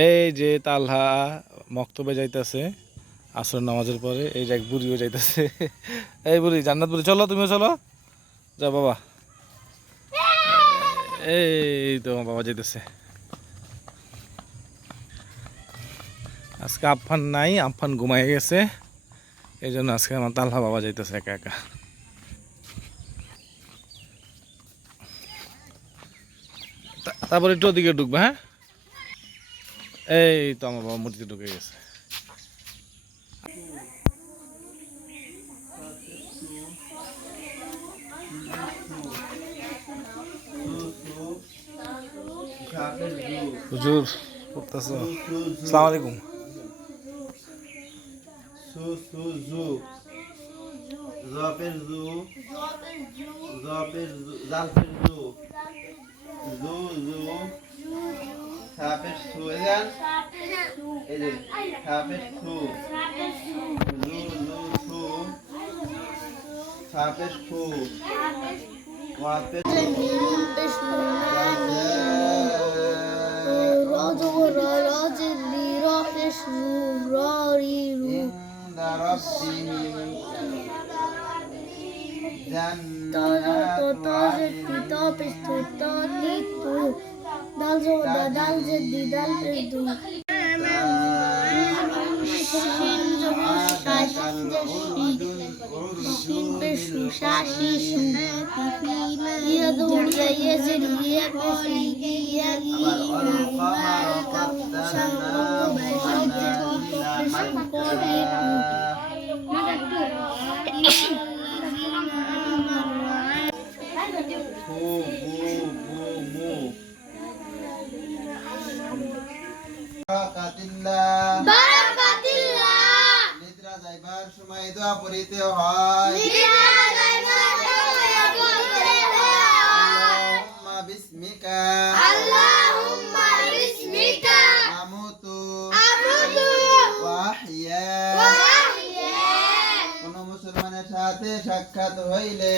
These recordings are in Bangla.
এই যে তালহা মক্তবে যাইতেছে আসর নামাজের পরে, এই যে এক বুড়িও যাইতেছে। এই বুড়ি, জান্নাত বুড়ি, চলো তুমিও চলো, যাও বাবা। এই তো আমার বাবা যাইতেছে। আজকে আফফান নাই, আফফান ঘুমাই গেছে, এই জন্য আজকে আমার তালহা বাবা যাইতেছে একা একা। তারপর একটু ওদিকে ঢুকবে, হ্যাঁ। এই তো আমার বাবা মূর্তি ঢুকে গেছে। হুজুর পড়তেছো? আসসালামু আলাইকুম। সু সু জু জপের জু জপের জালপের জু জু জু সাপের সু এজান এই যে সাপের সু জু জু সু সাপের সু ওয়াপের নিদ্রা যাইবার সময় দোয়া পড়িতে হয়। আল্লাহুম্মা বিসমিকা আমুতু ওয়া আহইয়া। কোন মুসলমানের সাথে সাক্ষাৎ হইলে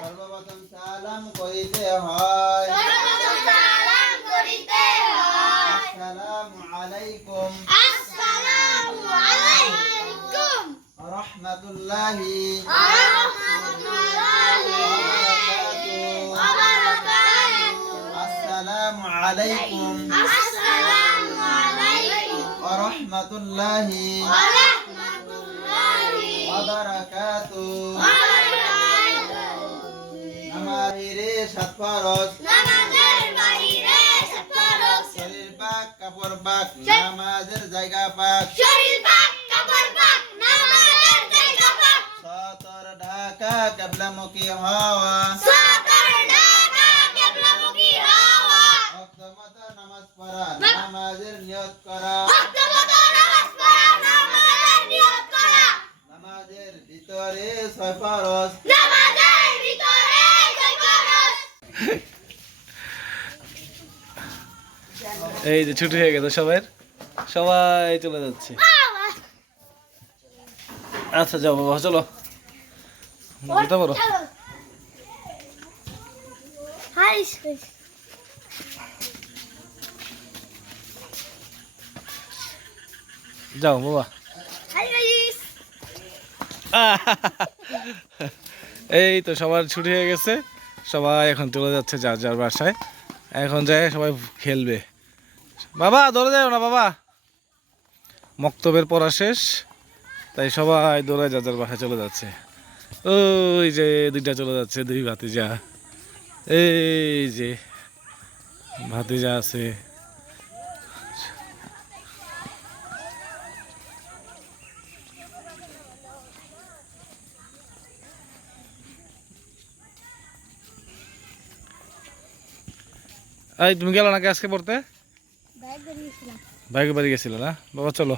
সর্বপ্রথম সালাম করিতে হয়। আসসালামু আলাইকুম রাহমাতুল্লাহি আসসালামু আলাইকুম রাহমাতুল্লাহি ওয়া বারাকাতুহু। নামাজের সাত ফরজ, শরীর পাক কাপড় পাক নামাজের জায়গা পাক, সতর ঢাকা কিবলামুখী হওয়া, ওয়াক্ত মতো নামাজ পড়া নামাজের নিয়ত করা, নামাজের ভিতরে ছয় ফরজ। এই যে ছুটি হয়ে গেছে সবাই, সবাই চলে যাচ্ছে। আচ্ছা যাও বাবা, চলো যেতে পারো। যাও বাবা। এই তো সবার ছুটি হয়ে গেছে, সবাই এখন চলে যাচ্ছে যার যার বাসায়। এখন যায় সবাই খেলবে। বাবা দৌড়ে যাও না বাবা, মক্তবের পড়া শেষ, তাই সবাই দৌড়ায় যার যার বাসায় চলে যাচ্ছে। ওই যে দুইটা চলে যাচ্ছে, দুই ভাতিজা, এই যে ভাতিজা আছে। এই তুমি গেল নাকি আজকে পড়তে? বাইকে বাড়ি গেছিল না বাবা, চলো।